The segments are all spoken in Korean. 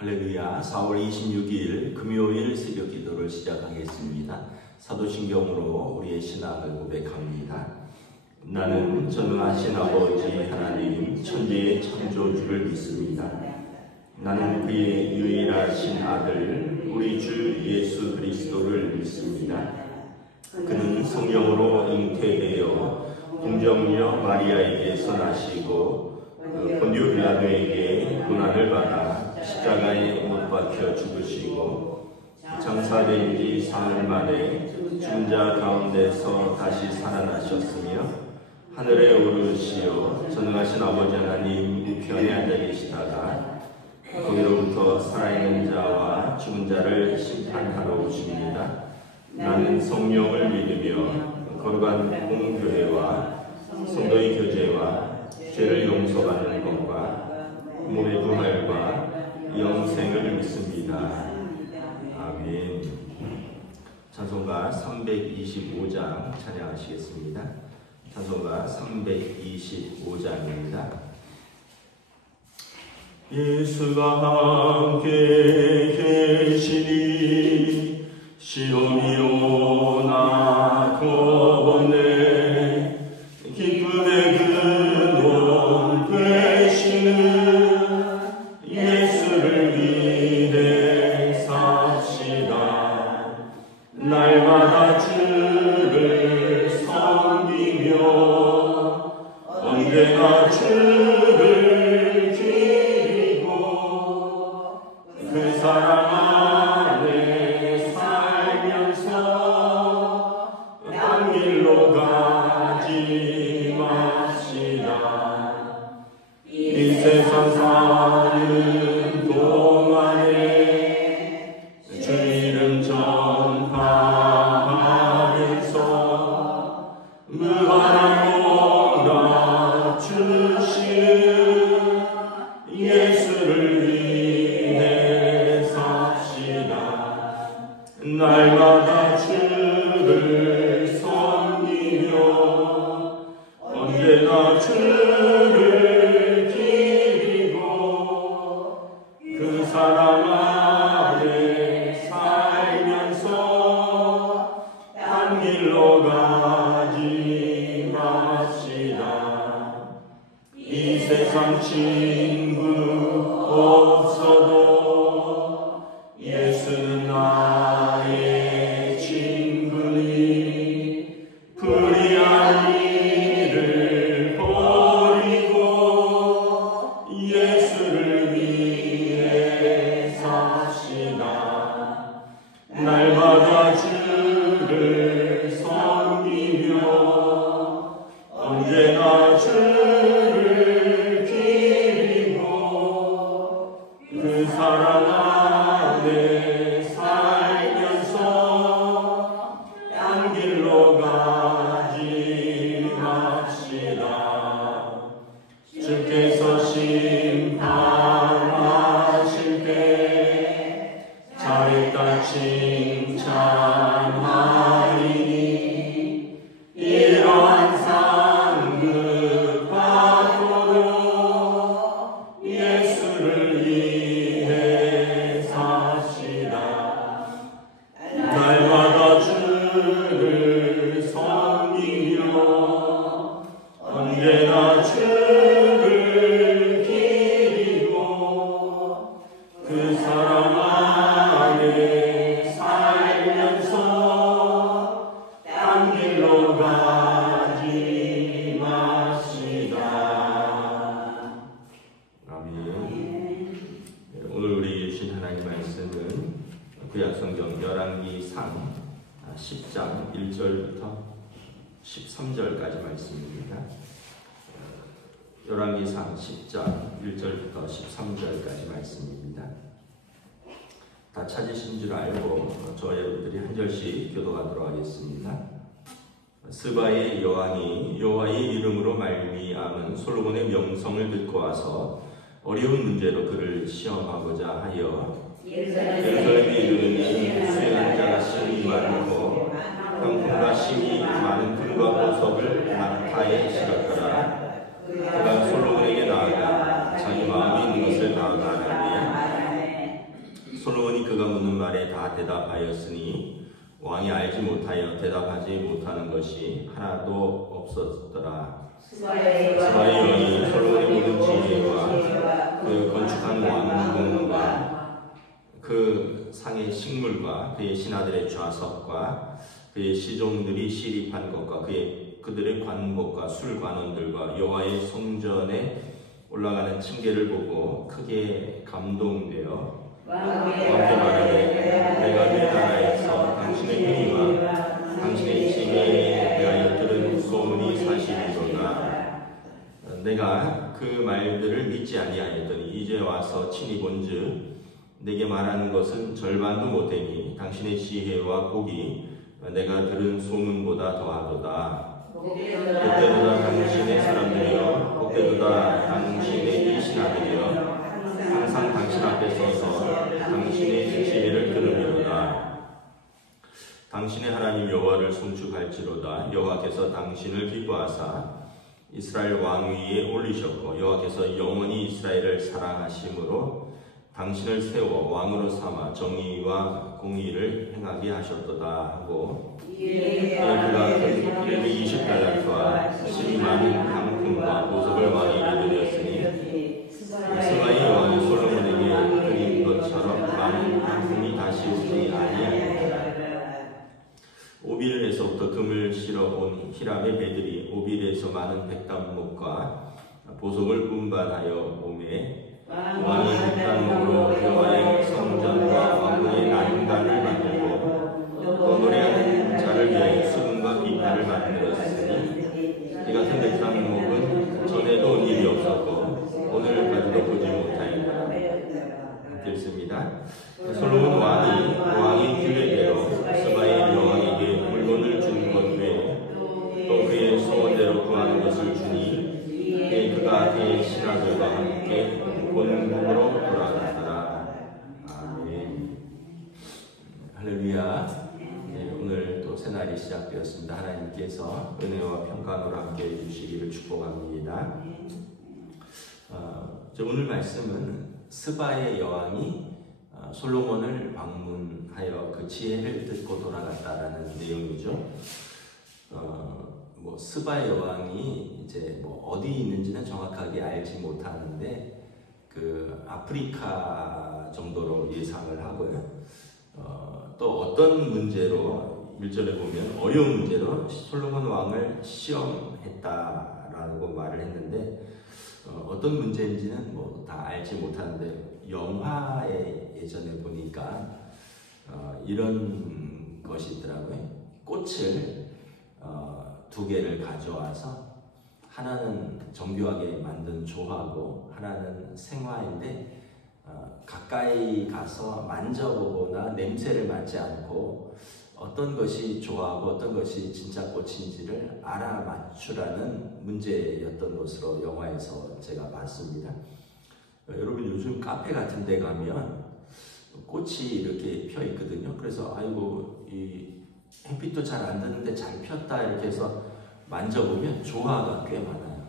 할렐루야. 4월 26일 금요일 새벽 기도를 시작하겠습니다. 사도신경으로 우리의 신앙을 고백합니다. 나는 전능하신 아버지 하나님 천지의 창조주를 믿습니다. 나는 그의 유일하신 아들 우리 주 예수 그리스도를 믿습니다. 그는 성령으로 잉태되어 동정녀 마리아에게서 나시고 본디오 빌라도에게 고난을 받아 십자가에 못 박혀 죽으시고 장사된 지 사흘 만에 죽은 자 가운데서 다시 살아나셨으며 하늘에 오르시어 전능하신 아버지 하나님 우편에 앉아 계시다가 거기로부터 살아있는 자와 죽은 자를 심판하러 오십니다. 나는 성령을 믿으며 거룩한 공교회와 성도의 교제와 죄를 용서받는 것과 몸의 부활과 영생을 믿습니다. 아멘. 찬송가 325장 찬양하시겠습니다. 찬송가 325장입니다. 예수가 함께 계시니 시험이 오나 겁없네. 기쁨의 근원 되시는 예수를 위해 삽시다. 날마다 주를 섬기며 언제나 주를 기리고 그 사랑 안에 살면서 딴 길로 가지 맙시다. 이 세상 사는 동안에 주 이름 전파하면서 무한한 공덕 주시는 예수를 위해 삽시다. 날마다 주를 섬기며 언제나 주를 기리고 그 사랑 안에 살면서 딴 길로 가지 맙시다. 이 세상 친구 없어도 예수는 나의 친구니 불의한 일을 버리고 예수를 위해 삽시다. 날마다 주를 섬기며 언제나 주를 기리고 그 사랑 안에 살면서 딴 길로 가지 맙시다. 주께서 심판하실 때 잘했다 칭찬하리니 이러한 상급 받도록 예수를 위해 삽시다. 날마다 주를 섬기며 언제나 주를 기리고 그 사랑 안에 살면서 딴 길로 가지 맙시다. 아멘. 오늘 우리 주신 하나님 말씀은 구약성경 열왕기상 10장 1절부터 13절까지 말씀입니다. 열왕기상 10장 1절부터 13절까지 말씀입니다. 다 찾으신 줄 알고 저와 여러분들이 한 절씩 교도하도록 하겠습니다. 스바의 여왕이 여호와의 이름으로 말미암은 솔로몬의 명성을 듣고 와서 어려운 문제로 그를 시험하고자 하여 예루살렘에 이르니 수행한 자가 심히 많고 병풍과 심히 많은 풀과 보석을 낙타에 실었더라. 그가 솔로몬에게 나아가 자기 마음이 있는 것을 다 말하니 물은 말에 다 대답하였으니 왕이 알지 못하여 대답하지 못하는 것이 하나도 없었더라. 스바의 왕이 솔로몬의 모든 지혜와 그 건축한 왕궁과 그 상의 식물과 그의 신하들의 좌석과 그의 시종들이 시립한 것과 그들의 관복과 술관원들과 여호와의 성전에 올라가는 층계를 보고 크게 감동되어 왕께 말하되 내가 내 나라에서 당신의 행위와 당신의 지혜에 대하여 들은 소문이 사실이로다. 내가 그 말들을 믿지 아니하였더니 이제 와서 친히 본즉 내게 말하는 것은 절반도 못되니 당신의 지혜와 복이 내가 들은 소문보다 더하도다. 복되도다 당신의 사람들이여, 복되도다 당신의 이 신하들이여, 항상 당신 앞에 서서 당신의 지혜를 들으리로다. 당신의 하나님 여호와를 송축할지로다. 여호와께서 당신을 기뻐하사 이스라엘 왕 위에 올리셨고 여호와께서 영원히 이스라엘을 사랑하심으로 당신을 세워 왕으로 삼아 정의와 공의를 행하게 하셨도다 하고 그가 120달란트와 10만 향품과 보석을 왕에게 드렸으니 스바의 왕이 솔로몬에게 드린 것처럼 많은 향품이 다시 오지 아니하였다. 오빌에서부터 금을 실어 온 히람의 배들이 오빌에서 많은 백단목과 보석을 운반하여 오매 왕이 백단목으로 여호와의 성전과 왕궁의 난간을 만들고 또 노래하는 자를 위하여 수금과 비파를 만들었으니 이 같은 백단목은 전에도 온 일이 없었고 오늘까지도 보지 못하였다. 읽습니다. 솔로몬 왕이 규례대로 스바의 여왕에게 물건을 준 것 외에 또 그의 소원대로 구하는 것을 주니 그가 그의 신하들과 함께 본국으로 돌아갔더라. 아멘. 할렐루야. 오늘 또 새날이 시작되었습니다. 하나님께서 은혜와 평강으로 함께 해주시기를 축복합니다. 오늘 말씀은 스바의 여왕이 솔로몬을 방문하여 그 지혜를 듣고 돌아갔다라는 내용이죠. 스바의 여왕이 이제 어디 있는지는 정확하게 알지 못하는데 그 아프리카 정도로 예상을 하고요. 또 어떤 문제로 1절에 보면 어려운 문제로 솔로몬 왕을 시험했다라고 말을 했는데 어떤 문제인지는 다 알지 못하는데 영화에 예전에 보니까 이런 것이 있더라고요. 꽃을 2개를 가져와서 하나는 정교하게 만든 조화고 하나는 생화인데 가까이 가서 만져보거나 냄새를 맡지 않고 어떤 것이 조화하고 어떤 것이 진짜 꽃인지를 알아맞추라는 문제였던 것으로 영화에서 제가 봤습니다. 여러분 요즘 카페 같은 데 가면 꽃이 이렇게 펴 있거든요. 그래서 아이고 이 햇빛도 잘 안 드는데 잘 폈다 이렇게 해서 만져보면 조화가 꽤 많아요.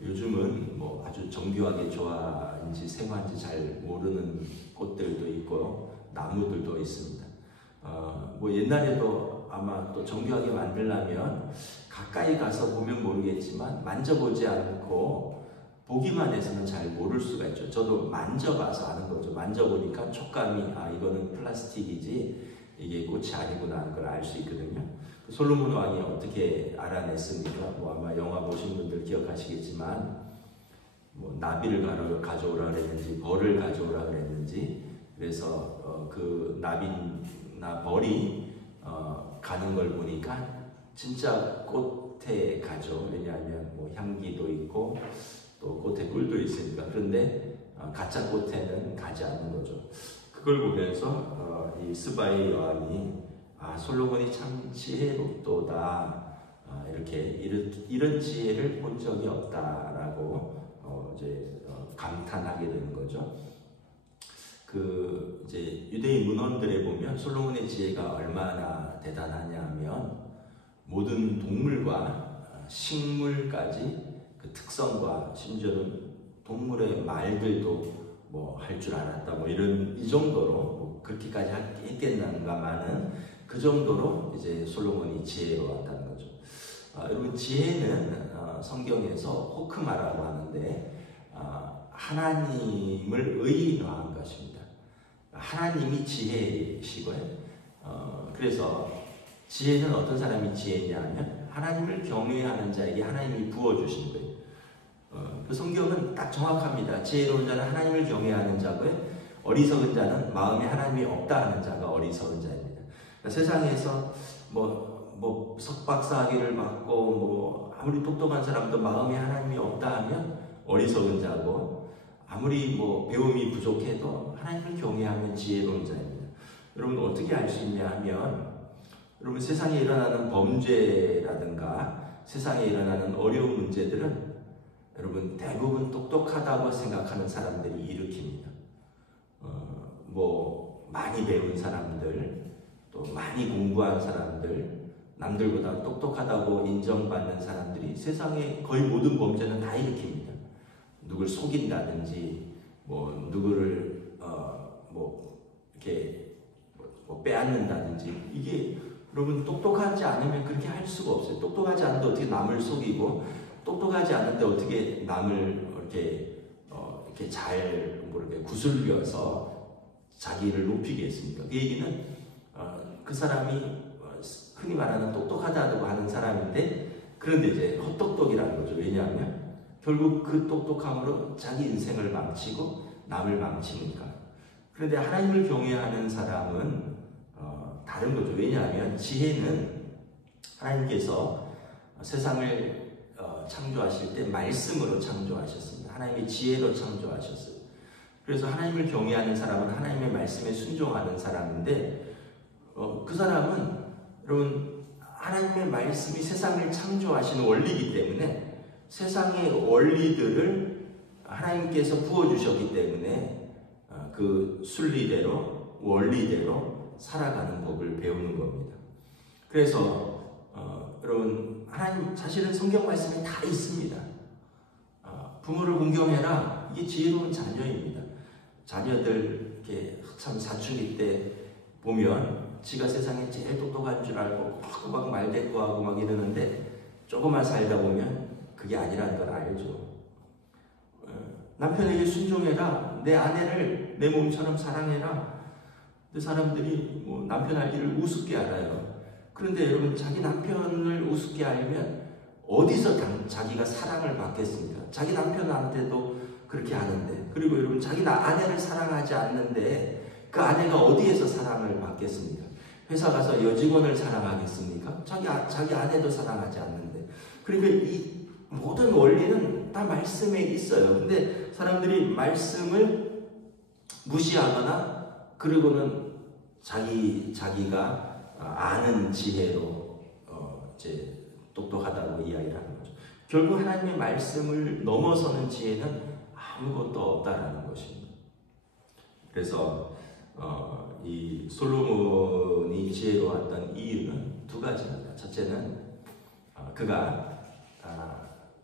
요즘은 아주 정교하게 조화인지 생화인지 잘 모르는 꽃들도 있고 나무들도 있습니다. 옛날에도 아마 또 정교하게 만들려면 가까이 가서 보면 모르겠지만 만져보지 않고 보기만 해서는 잘 모를 수가 있죠. 저도 만져봐서 아는 거죠. 만져보니까 촉감이 이거는 플라스틱이지 이게 꽃이 아니구나 하는 걸 알 수 있거든요. 솔로몬 왕이 어떻게 알아냈습니까? 아마 영화 보신 분들 기억하시겠지만 나비를 가져오라 그랬는지 벌을 가져오라 그랬는지 그래서 그 나비나 벌이 가는 걸 보니까 진짜 꽃에 가죠. 왜냐하면 향기도 있고 또 꽃에 꿀도 있으니까. 그런데 가짜 꽃에는 가지 않는 거죠. 그걸 보면서 이 스바의 여왕이 솔로몬이 참 지혜롭도다. 이렇게 이런 지혜를 본 적이 없다라고 감탄하게 되는 거죠. 이제 유대인 문헌들에 보면 솔로몬의 지혜가 얼마나 대단하냐면 모든 동물과 식물까지 그 특성과 심지어는 동물의 말들도 할 줄 알았다. 이 정도로 그렇게까지 했겠는가마는 그 정도로 이제 솔로몬이 지혜로웠다는 거죠. 여러분 지혜는 성경에서 호크마라고 하는데 하나님을 의인화한 것입니다. 하나님이 지혜이시고요. 그래서 지혜는 어떤 사람이 지혜냐 하면 하나님을 경외하는 자에게 하나님이 부어주신 거예요. 그 성경은 딱 정확합니다. 지혜로운 자는 하나님을 경외하는 자고요. 어리석은 자는 마음에 하나님이 없다 하는 자가 어리석은 자입니다. 그러니까 세상에서 뭐 석박사학위를 받고 뭐 아무리 똑똑한 사람도 마음에 하나님이 없다 하면 어리석은 자고, 아무리 뭐 배움이 부족해도 하나님을 경외하면 지혜로운 자입니다. 여러분 어떻게 알 수 있냐 하면, 여러분 세상에 일어나는 범죄라든가 세상에 일어나는 어려운 문제들은 여러분 대부분 똑똑하다고 생각하는 사람들이 일으킵니다. 뭐 많이 배운 사람들, 또 많이 공부한 사람들, 남들보다 똑똑하다고 인정받는 사람들이 세상의 거의 모든 범죄는 다 일으킵니다. 누굴 속인다든지, 뭐 누구를 이렇게 빼앗는다든지, 이게 여러분 똑똑하지 않으면 그렇게 할 수가 없어요. 똑똑하지 않은데 어떻게 남을 속이고, 똑똑하지 않은데 어떻게 남을 이렇게 잘 구슬려서 자기를 높이겠습니까? 그 얘기는 그 사람이 흔히 말하는 똑똑하다고 하는 사람인데, 그런데 이제 헛똑똑이라는 거죠. 왜냐하면 결국 그 똑똑함으로 자기 인생을 망치고 남을 망치니까. 그런데 하나님을 경외하는 사람은 다른 거죠. 왜냐하면 지혜는 하나님께서 세상을 창조하실 때 말씀으로 창조하셨습니다. 하나님의 지혜로 창조하셨어요. 그래서 하나님을 경외하는 사람은 하나님의 말씀에 순종하는 사람인데, 그 사람은 여러분 하나님의 말씀이 세상을 창조하시는 원리이기 때문에 세상의 원리들을 하나님께서 부어주셨기 때문에 그 순리대로 원리대로 살아가는 법을 배우는 겁니다. 그래서 여러분 하나님 사실은 성경 말씀에 다 있습니다. 부모를 공경해라, 이게 지혜로운 자녀입니다. 자녀들 이렇게 참 사춘기 때 보면 지가 세상에 제일 똑똑한 줄 알고 막 말대꾸하고 막 이러는데, 조금만 살다 보면 그게 아니라는 걸 알죠. 남편에게 순종해라, 내 아내를 내 몸처럼 사랑해라. 근데 사람들이 뭐 남편 알기를 우습게 알아요. 그런데 여러분 자기 남편을 우습게 알면 어디서 자기가 사랑을 받겠습니까? 자기 남편한테도 그렇게 하는데, 그리고 여러분 자기 아내를 사랑하지 않는데 그 아내가 어디에서 사랑을 받겠습니까? 회사 가서 여직원을 사랑하겠습니까? 자기 아내도 사랑하지 않는데. 그러니까 이 모든 원리는 다 말씀에 있어요. 근데 사람들이 말씀을 무시하거나, 그리고는 자기가 아는 지혜로 이제 똑똑하다고 이야기를 하는 거죠. 결국 하나님의 말씀을 넘어서는 지혜는 아무것도 없다라는 것입니다. 그래서 이 솔로몬이 지혜로웠던 이유는 두 가지입니다. 첫째는 그가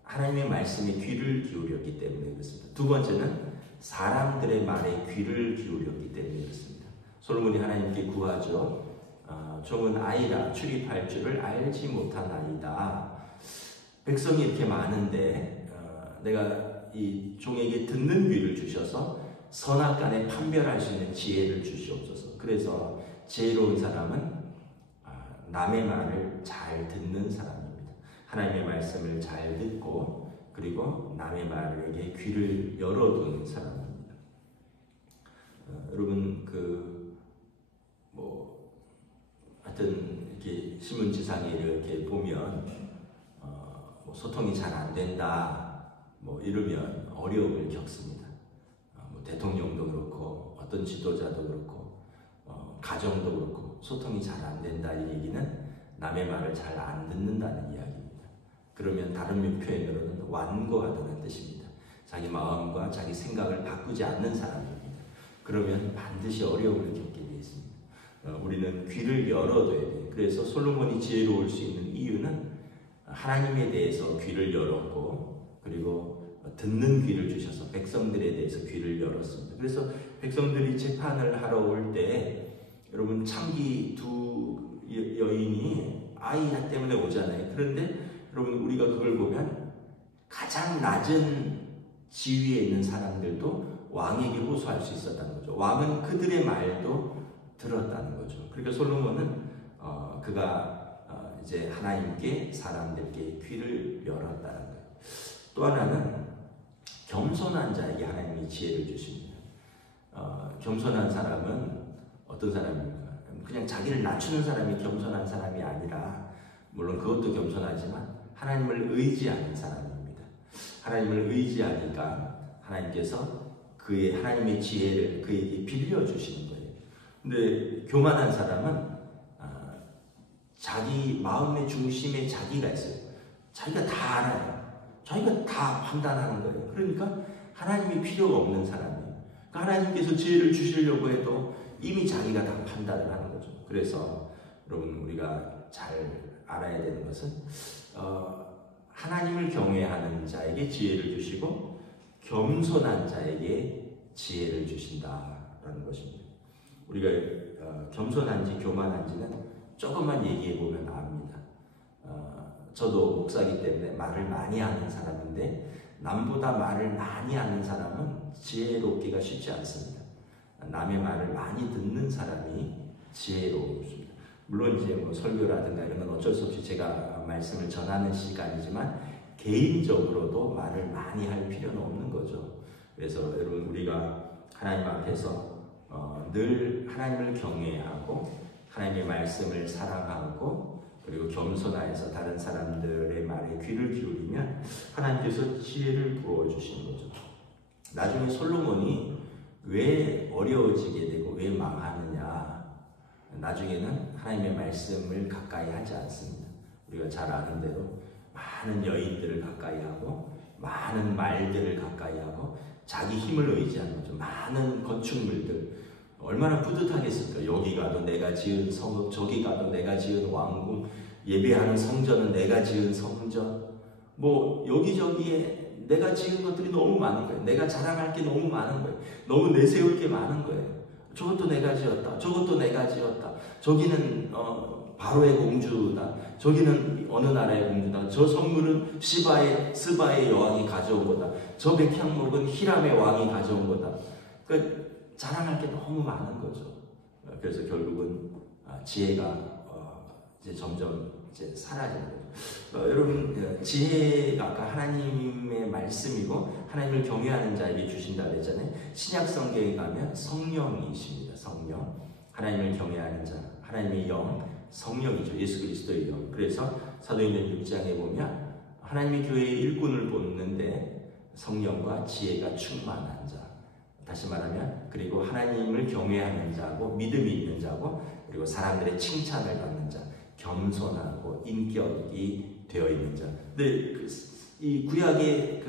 하나님의 말씀에 귀를 기울였기 때문에 그렇습니다. 두 번째는 사람들의 말에 귀를 기울였기 때문에 그렇습니다. 솔로몬이 하나님께 구하죠. 종은 아이라 출입할 줄을 알지 못하나이다. 백성이 이렇게 많은데 내가 이 종에게 듣는 귀를 주셔서 선악간에 판별할 수 있는 지혜를 주시옵소서. 그래서 지혜로운 사람은 남의 말을 잘 듣는 사람입니다. 하나님의 말씀을 잘 듣고, 그리고 남의 말에게 귀를 열어두는 사람입니다. 여러분 하여튼 이렇게 신문지상에 이렇게 보면 소통이 잘 안 된다 이러면 어려움을 겪습니다. 대통령도 그렇고 어떤 지도자도 그렇고 가정도 그렇고 소통이 잘 안 된다, 이 얘기는 남의 말을 잘 안 듣는다는 이야기입니다. 그러면 다른 표현으로는 완고하다는 뜻입니다. 자기 마음과 자기 생각을 바꾸지 않는 사람입니다. 그러면 반드시 어려움을 겪게 되어 있습니다. 우리는 귀를 열어둬야 돼요. 그래서 솔로몬이 지혜로울 수 있는 이유는 하나님에 대해서 귀를 열었고, 그리고 듣는 귀를 주셔서 백성들에 대해서 귀를 열었습니다. 그래서 백성들이 재판을 하러 올 때 여러분 창기 두 여인이 아이 때문에 오잖아요. 그런데 여러분 우리가 그걸 보면 가장 낮은 지위에 있는 사람들도 왕에게 호소할 수 있었다는 거죠. 왕은 그들의 말도 들었다는 거죠. 그러니까 솔로몬은 그가 이제 하나님께 사람들께 귀를 열었다는 거예요. 또 하나는 겸손한 자에게 하나님이 지혜를 주십니다. 겸손한 사람은 어떤 사람입니까? 그냥 자기를 낮추는 사람이 겸손한 사람이 아니라, 물론 그것도 겸손하지만 하나님을 의지하는 사람입니다. 하나님을 의지하니까 하나님께서 하나님의 지혜를 그에게 빌려주시는 거예요. 근데 교만한 사람은 자기 마음의 중심에 자기가 있어요. 자기가 다 알아요. 자기가 다 판단하는 거예요. 그러니까 하나님이 필요가 없는 사람이에요. 그러니까 하나님께서 지혜를 주시려고 해도 이미 자기가 다 판단을 하는 거죠. 그래서 여러분 우리가 잘 알아야 되는 것은 하나님을 경외하는 자에게 지혜를 주시고 겸손한 자에게 지혜를 주신다라는 것입니다. 우리가 겸손한지 교만한지는 조금만 얘기해 보면 압니다. 저도 목사이기 때문에 말을 많이 하는 사람인데 남보다 말을 많이 하는 사람은 지혜롭기가 쉽지 않습니다. 남의 말을 많이 듣는 사람이 지혜롭습니다. 물론 이제 뭐 설교라든가 이런 건 어쩔 수 없이 제가 말씀을 전하는 시간이지만 개인적으로도 말을 많이 할 필요는 없는 거죠. 그래서 여러분 우리가 하나님 앞에서 늘 하나님을 경외하고 하나님의 말씀을 사랑하고 그리고 겸손하여서 다른 사람들의 말에 귀를 기울이면 하나님께서 지혜를 부어주시는 거죠. 나중에 솔로몬이 왜 어려워지게 되고 왜 망하느냐, 나중에는 하나님의 말씀을 가까이 하지 않습니다. 우리가 잘 아는 대로 많은 여인들을 가까이 하고 많은 말들을 가까이 하고 자기 힘을 의지하는 거죠. 많은 건축물들 얼마나 뿌듯하겠습니까? 여기 가도 내가 지은 성읍, 저기 가도 내가 지은 왕궁, 예배하는 성전은 내가 지은 성전, 뭐 여기저기에 내가 지은 것들이 너무 많은 거예요. 내가 자랑할 게 너무 많은 거예요. 너무 내세울 게 많은 거예요. 저것도 내가 지었다. 저것도 내가 지었다. 저기는 바로의 공주다. 저기는 어느 나라의 공주다. 저 선물은 스바의 여왕이 가져온 거다. 저 백향목은 히람의 왕이 가져온 거다. 그러니까 자랑할 게 너무 많은 거죠. 그래서 결국은 지혜가 이제 점점 이제 사라지는 거죠. 여러분 지혜가 아까 하나님의 말씀이고 하나님을 경외하는 자에게 주신다 그랬잖아요. 신약 성경에 가면 성령이십니다. 성령. 하나님을 경외하는 자, 하나님의 영, 성령이죠. 예수 그리스도의 영. 그래서 사도행전 6장에 보면 하나님의 교회의 일꾼을 보는데 성령과 지혜가 충만한 자. 다시 말하면 그리고 하나님을 경외하는 자고 믿음이 있는 자고 그리고 사람들의 칭찬을 받는 자, 겸손하고 인격이 되어 있는 자. 근데 이 구약의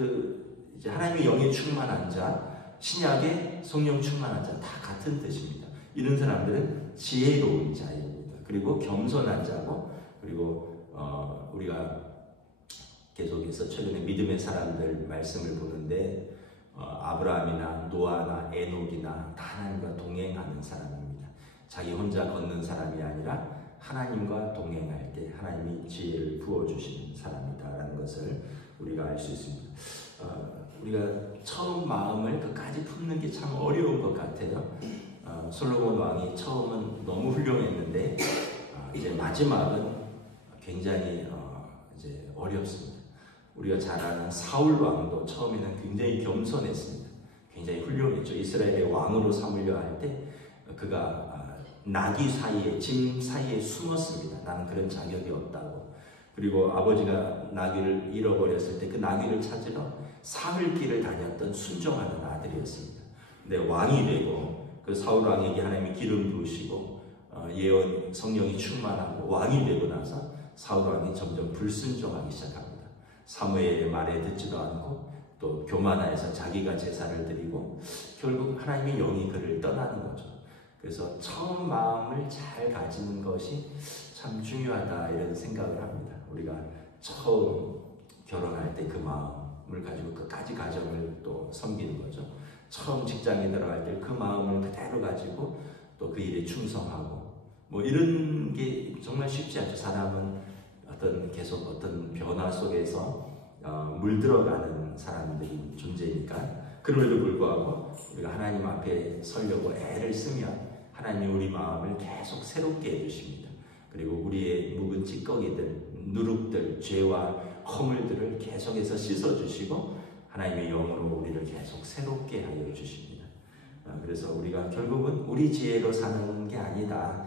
이제 하나님의 영에 충만한 자, 신약의 성령 충만한 자 다 같은 뜻입니다. 이런 사람들은 지혜로운 자입니다. 그리고 겸손한 자고 그리고 우리가 계속해서 최근에 믿음의 사람들 말씀을 보는데 아브라함이나 노아나 에녹이나 다 하나님과 동행하는 사람입니다. 자기 혼자 걷는 사람이 아니라 하나님과 동행할 때 하나님이 지혜를 부어주시는 사람이다라는 것을 우리가 알 수 있습니다. 우리가 처음 마음을 끝까지 품는 게 참 어려운 것 같아요. 솔로몬 왕이 처음은 너무 훌륭했는데 이제 마지막은 굉장히 이제 어렵습니다. 우리가 잘 아는 사울 왕도 처음에는 굉장히 겸손했습니다. 굉장히 훌륭했죠. 이스라엘의 왕으로 삼으려 할 때 그가 나귀 사이에, 짐 사이에 숨었습니다. 나는 그런 자격이 없다고. 그리고 아버지가 나귀를 잃어버렸을 때 그 나귀를 찾으러 사흘길을 다녔던 순종하는 아들이었습니다. 근데 왕이 되고 그 사울 왕에게 하나님이 기름 부으시고 예언 성령이 충만하고 왕이 되고 나서 사울 왕이 점점 불순종하기 시작합니다. 사무엘의 말에 듣지도 않고 또 교만하여서 자기가 제사를 드리고 결국 하나님의 영이 그를 떠나는 거죠. 그래서 처음 마음을 잘 가지는 것이 참 중요하다 이런 생각을 합니다. 우리가 처음 결혼할 때 그 마음, 가지고 끝까지 가정을 또 섬기는 거죠. 처음 직장에 들어갈 때 그 마음을 그대로 가지고 또 그 일에 충성하고 뭐 이런 게 정말 쉽지 않죠. 사람은 계속 어떤 변화 속에서 물들어가는 사람들이 존재니까. 그럼에도 불구하고 우리가 하나님 앞에 서려고 애를 쓰면 하나님이 우리 마음을 계속 새롭게 해주십니다. 그리고 우리의 묵은 찌꺼기들, 누룩들, 죄와 허물들을 계속해서 씻어주시고 하나님의 영으로 우리를 계속 새롭게 하여 주십니다. 그래서 우리가 결국은 우리 지혜로 사는 게 아니다.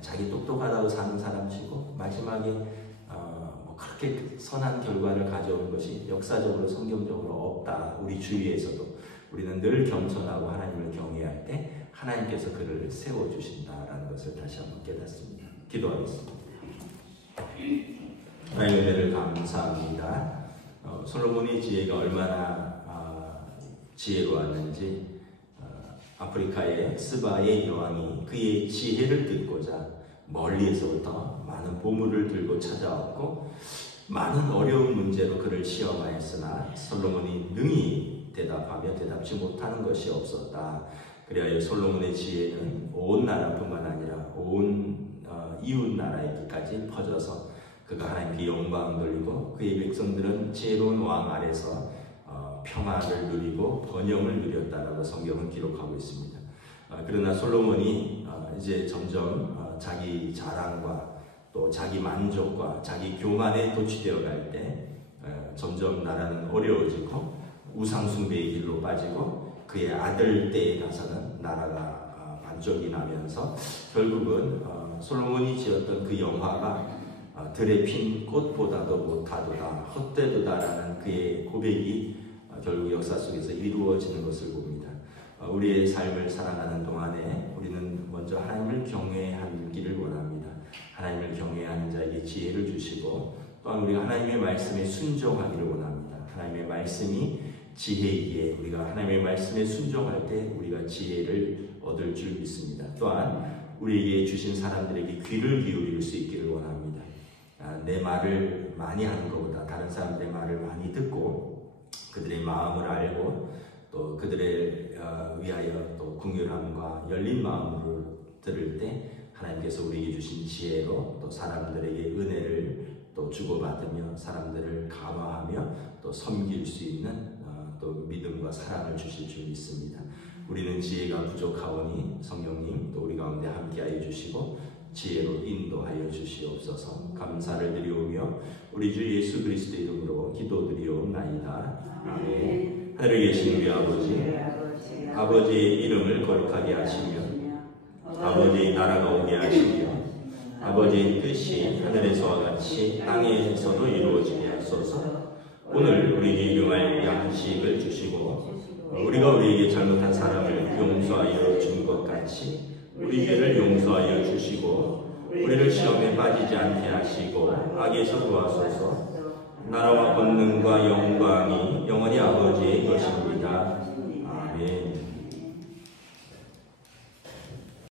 자기 똑똑하다고 사는 사람치고 마지막에 뭐 그렇게 선한 결과를 가져오는 것이 역사적으로 성경적으로 없다. 우리 주위에서도 우리는 늘 겸손하고 하나님을 경외할 때 하나님께서 그를 세워주신다라는 것을 다시 한번 깨닫습니다. 기도하겠습니다. 하나님의 은혜를 감사합니다. 솔로몬의 지혜가 얼마나 지혜로웠는지 아프리카의 스바의 여왕이 그의 지혜를 듣고자 멀리에서부터 많은 보물을 들고 찾아왔고 많은 어려운 문제로 그를 시험하였으나 솔로몬이 능히 대답하며 대답지 못하는 것이 없었다. 그리하여 솔로몬의 지혜는 온 나라뿐만 아니라 온 이웃 나라에까지 퍼져서 그가 하나님께 영광 돌리고 그의 백성들은 지혜로운 왕 아래서 평화를 누리고 번영을 누렸다라고 성경은 기록하고 있습니다. 그러나 솔로몬이 이제 점점 자기 자랑과 또 자기 만족과 자기 교만에 도취되어 갈 때 점점 나라는 어려워지고 우상숭배의 길로 빠지고 그의 아들 때에 가서는 나라가 만족이 나면서 결국은 솔로몬이 지었던 그 영화가 들에 핀 꽃보다도 못하도다 헛되도다라는 그의 고백이 결국 역사 속에서 이루어지는 것을 봅니다. 우리의 삶을 살아가는 동안에 우리는 먼저 하나님을 경외하기를 원합니다. 하나님을 경외하는 자에게 지혜를 주시고 또한 우리가 하나님의 말씀에 순종하기를 원합니다. 하나님의 말씀이 지혜이기에 우리가 하나님의 말씀에 순종할 때 우리가 지혜를 얻을 줄 믿습니다. 또한 우리에게 주신 사람들에게 귀를 기울일 수 있기를 원합니다. 내 말을 많이 하는 것보다 다른 사람들의 말을 많이 듣고 그들의 마음을 알고 또 그들을 위하여 또 긍휼함과 열린 마음으로 들을 때 하나님께서 우리에게 주신 지혜로 또 사람들에게 은혜를 또 주고받으며 사람들을 감화하며 또 섬길 수 있는 또 믿음과 사랑을 주실 줄 믿습니다. 우리는 지혜가 부족하오니 성령님 또 우리 가운데 함께하여 주시고 지혜로 인도하여 주시옵소서. 감사를 드리오며 우리 주 예수 그리스도의 이름으로 기도드리옵나이다. 아멘. 하늘에 계신 우리 아버지의 이름을 거룩하게 하시며 아버지의 나라가 오게 하시며 아버지의 뜻이 하늘에서와 같이 땅에서도 이루어지게 하소서. 오늘 우리에게 일용할 양식을 주시고 우리가 우리에게 잘못한 사람을 용서하여 준 것 같이 우리 죄를 용서하여 주시고 우리를 시험에 빠지지 않게 하시고 악에서 구하소서. 나라와 권능과 영광이 영원히 아버지의 것입니다. 아멘.